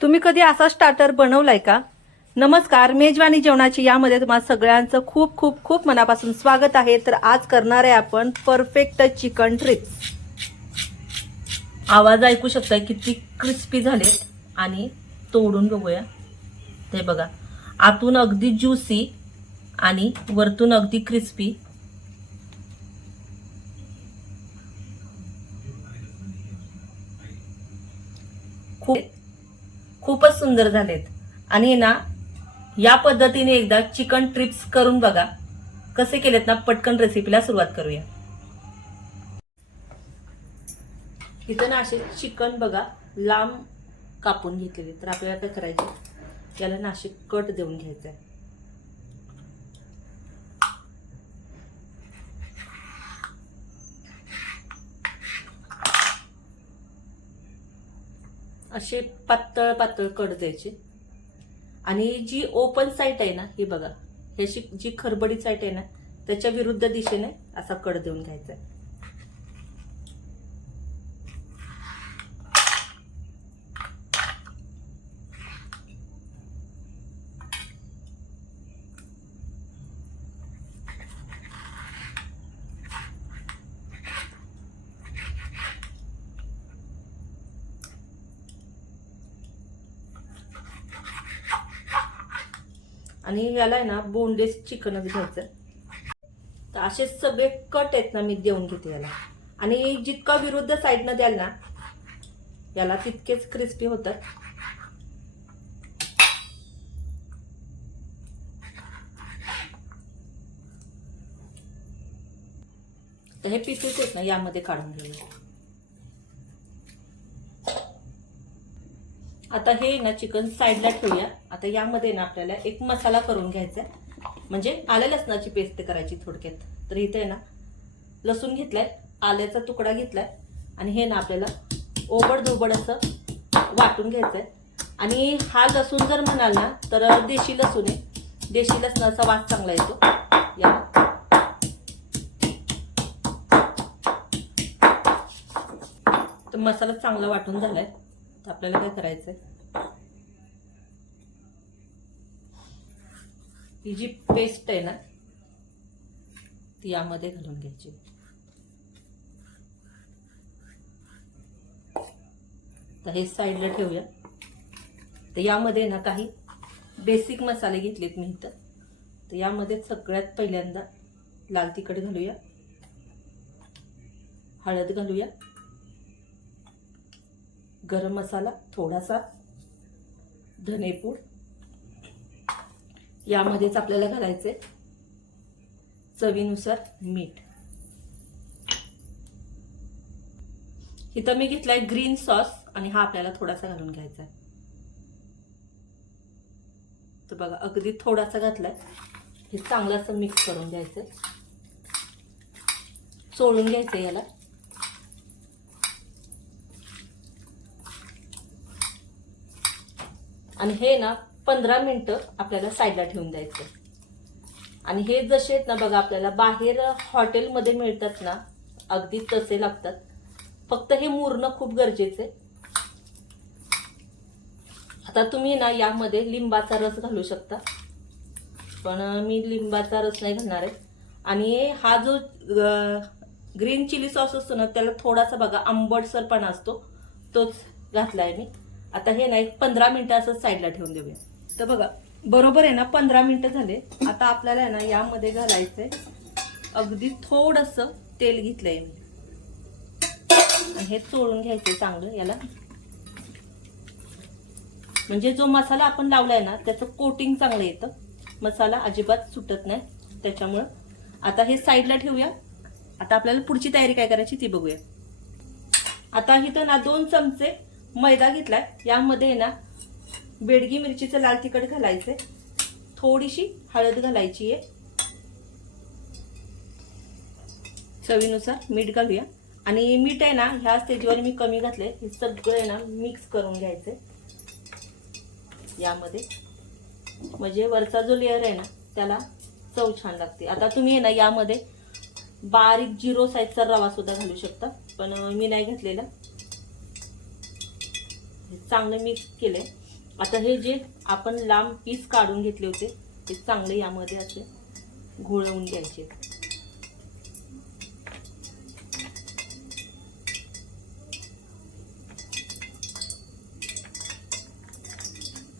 तुम्ही कधी असा स्टार्टर बनवलाय का? नमस्कार मेजवानी जेवणाची यामध्ये तुम्हाला सगळ्यांचं खूप खूप खूप मनापासून स्वागत आहे. तर आज करणार आहे आपण परफेक्ट चिकन ट्रिप्स आवाज ऐकू शकताय किती क्रिस्पी झाले आणि तोडून बघूया. ते बघा आतून अगदी ज्युसी आणि वरतून अगदी क्रिस्पी खूप खूपच सुंदर झालेत. आणि ना या पद्धतीने एकदा चिकन ट्रिप्स करून बघा. कसे केलेत ना पटकन रेसिपीला सुरुवात करूया. इथं ना असे चिकन बघा लांब कापून घेतलेले तर आपल्याला काय करायचे याला ना असे कट देऊन घ्यायचे असे पातळ पातळ कट द्यायचे. आणि जी ओपन साईट आहे ना ही बघा. ही अशी जी खरबडी साईट आहे ना त्याच्या विरुद्ध दिशेने असा कड देऊन घ्यायचा आहे. आणि याला आहे ना बोनलेस चिकनच घ्यायचं. तर असे सगळे कट आहेत ना मी देऊन घेते याला. आणि जितका विरुद्ध साईडनं द्याल ना याला तितकेच क्रिस्पी होतात. तर हे पीसेस आहेत ना यामध्ये काढून घेऊया आता हे ना चिकन साईडला ठेवूया. आता यामध्ये ना आपल्याला एक मसाला करून घ्यायचा आहे. म्हणजे आल्या लसणाची पेस्ट करायची थोडक्यात. तर इथे ना लसूण घेतलाय आल्याचा तुकडा घेतलाय आणि हे ना आपल्याला ओबड दुबड असं वाटून घ्यायचं आहे आणि हा लसूण जर म्हणाल ना तर देशी लसूण आहे. देशी लसणाचा वास चांगला येतो. या. तर मसाला चांगला वाटून झालाय. तर आपल्याला काय करायचं आहे ही जी पेस्ट आहे ना ती यामध्ये घालून घ्यायची. तर हे साईडला ठेवूया. तर यामध्ये ना काही बेसिक मसाले घेतलेत मी इथं. तर यामध्ये सगळ्यात पहिल्यांदा लाल तिखट घालूया. हळद घालूया. गरम मसाला थोडासा धनेपूड यामध्येच आपल्याला घालायचे चवीनुसार मीठ. इथं मी घेतलाय ग्रीन सॉस आणि हा आपल्याला थोडासा घालून घ्यायचा आहे. तर बघा अगदी थोडासा घातलाय. हे चांगलं असं मिक्स करून घ्यायचं चोळून घ्यायचं याला. आणि हे ना पंधरा मिनटं आपल्याला साईडला ठेवून द्यायचं. आणि हे जसे आहेत ना बघा आपल्याला बाहेर हॉटेलमध्ये मिळतात ना अगदी तसे लागतात. फक्त हे मुरणं खूप गरजेचं आहे. आता तुम्ही ना यामध्ये लिंबाचा रस घालू शकता. पण मी लिंबाचा रस नाही घालणार आहे. आणि हा जो ग्रीन चिली सॉस असतो ना त्याला थोडासा बघा आंबटसरपणा असतो. तोच घातला आहे मी. आता हे ना एक पंधरा मिनटं असं साईडला ठेवून देऊया. तर बघा बरोबर आहे ना पंधरा मिनटं झाले. आता आपल्याला आहे ना यामध्ये घालायचंय. अगदी थोडंसं तेल घेतलंय मी. हे चोळून घ्यायचं चांगलं याला. म्हणजे जो मसाला आपण लावलाय ना त्याचं कोटिंग चांगलं येतं. मसाला अजिबात सुटत नाही त्याच्यामुळं. आता हे साईडला ठेवूया. आता आपल्याला पुढची तयारी काय करायची ती बघूया. आता इथं ना दोन चमचे मैदा घेतलाय. यामध्ये ना बेडगी मिरचीचं लाल तिखट घालायचंय. थोडीशी हळद घालायची आहे. चवीनुसार मीठ घालूया. आणि मीठ आहे ना ह्या स्टेजवर मी कमी घातले हे सगळं ना मिक्स करून घ्यायचंय. यामध्ये. म्हणजे वरचा जो लेअर आहे ना त्याला चव छान लागते. आता तुम्ही आहे ना यामध्ये बारीक जिरो साईजचा रवा सुद्धा घालू शकता. पण मी नाही घातलेला. चांगलं मिक्स केलंय आता हे जे आपण लांब पीस काढून घेतले होते ते चांगले यामध्ये असे घोळवून घ्यायचे.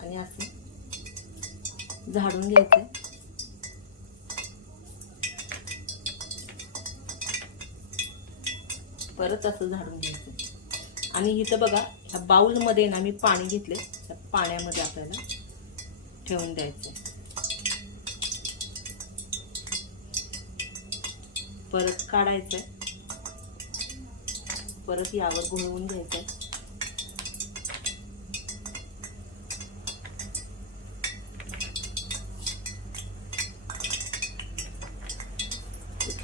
आणि असं झाडून घ्यायचे. परत असं झाडून घ्यायचं. आणि इथं बघा ह्या बाऊलमध्ये ना मी पाणी घेतले. त्या पाण्यामध्ये आपल्याला ठेवून द्यायचं. परत काढायचं परत यावर घोळवून घ्यायचं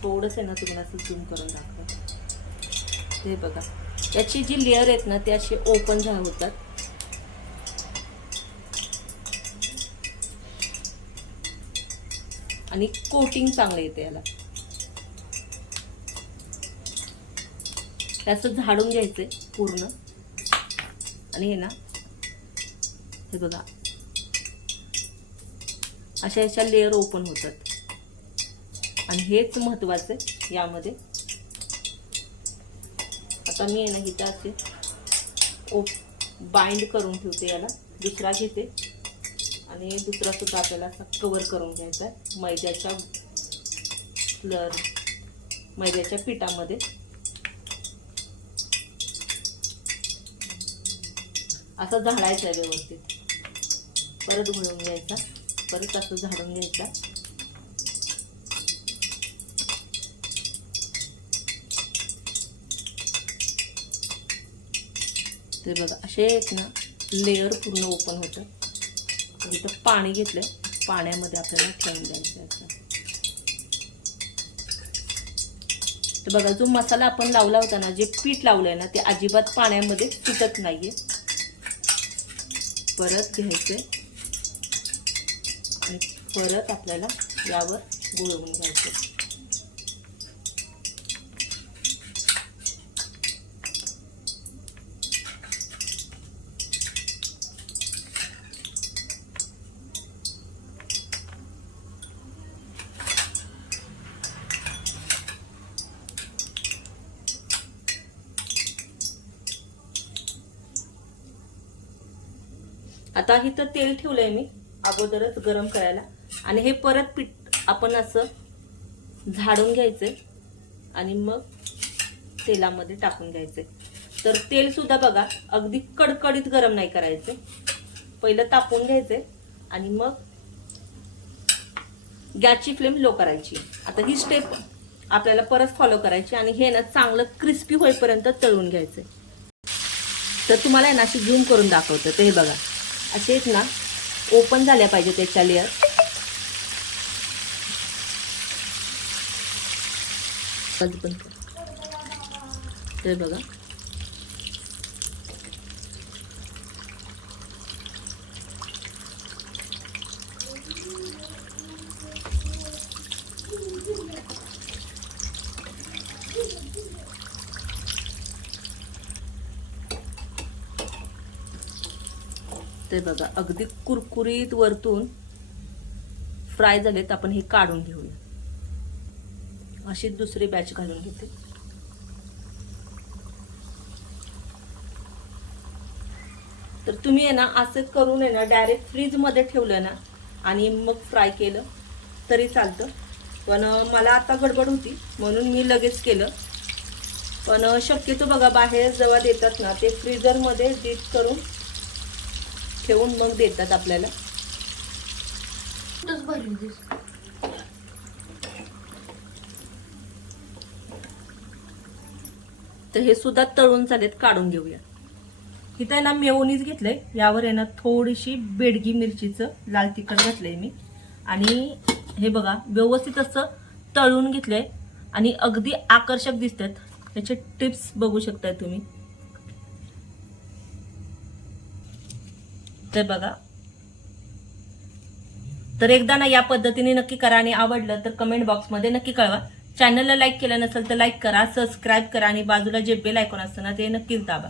थोडंसं आहे ना तुम्हाला असं झूम करून दाखवा हे बघा. याची जी लेअर आहेत ना ते असे ओपन झा होतात. आणि कोटिंग चांगलं येते याला. त्याचं झाडून घ्यायचंय पूर्ण. आणि हे ना हे बघा. अशा याच्या लेअर ओपन होतात. आणि हेच महत्वाचं आहे यामध्ये. आता मी आहे ना इथं असे ओ बाइंड करून ठेवते याला. दुसरा घेते. आणि दुसरा सुद्धा आपल्याला असा कवर करून घ्यायचा आहे. मैद्याच्या लर मैद्याच्या पिठामध्ये. असं झाडायचं आहे व्यवस्थित. परत घोळून घ्यायचा. परत असं झाडून घ्यायचा. ते बघा. असे आहेत ना लेअर पूर्ण ओपन होतं इथं पाणी घेतलंय. पाण्यामध्ये आपल्याला ठेवून द्यायचं आहे तर बघा जो मसाला आपण लावला होता ना जे पीठ लावलंय ना ते अजिबात पाण्यामध्ये पिटत नाहीये. परत घ्यायचे आणि परत आपल्याला यावर गोळवून घ्यायचं आता इथं तेल ठेवलंय मी अगोदरच गरम करायला. आणि हे परत पीठ आपण असं झाडून घ्यायचंय आणि मग तेलामध्ये टाकून घ्यायचंय. तर तेल सुद्धा बघा अगदी कडकडीत गरम नाही करायचे पहिलं तापवून घ्यायचंय आणि मग गॅसची फ्लेम लो करायची. आता ही स्टेप आपल्याला परत फॉलो करायची आणि हे ना चांगलं क्रिस्पी होईपर्यंत तळून घ्यायचंय. तर तुम्हाला आहे ना अशी झूम करून दाखवतं. तर हे बघा. असेच ना ओपन झाल्या पाहिजे त्याच्या लेअर ते बघा. दिसतंय बघा. अगदी कुरकुरीत वरतून फ्राय झालेत आपण हे काढून घेऊया. अशीच दुसरी बॅच घालून घेते. तर तुम्ही आहे ना असं करून आहे ना डायरेक्ट फ्रीजमध्ये ठेवलं ना आणि मग फ्राय केलं तरी चालतं. पण मला आता गडबड होती म्हणून मी लगेच केलं. पण शक्यतो बघा बाहेर जेव्हा देतात ना ते फ्रीजरमध्ये डीप करून ठेवून मग देतात आपल्याला. तर हे सुद्धा तळून झालेत काढून घेऊया. इथं आहे ना मेवणीच घेतलंय. यावर आहे ना थोडीशी बेडगी मिरचीचं लाल तिखट घातलंय मी. आणि हे बघा व्यवस्थित असं तळून घेतलंय. आणि अगदी आकर्षक दिसतात. त्याचे टिप्स बघू शकताय तुम्ही. तर बघा. तर एकदा ना या पद्धतीने नक्की करा आणि आवडलं तर कमेंट बॉक्समध्ये नक्की कळवा. चॅनलला लाईक केलं नसेल तर लाईक करा सबस्क्राईब करा आणि बाजूला जे बेल ऐकून असतं ना ते नक्कीच दाबा.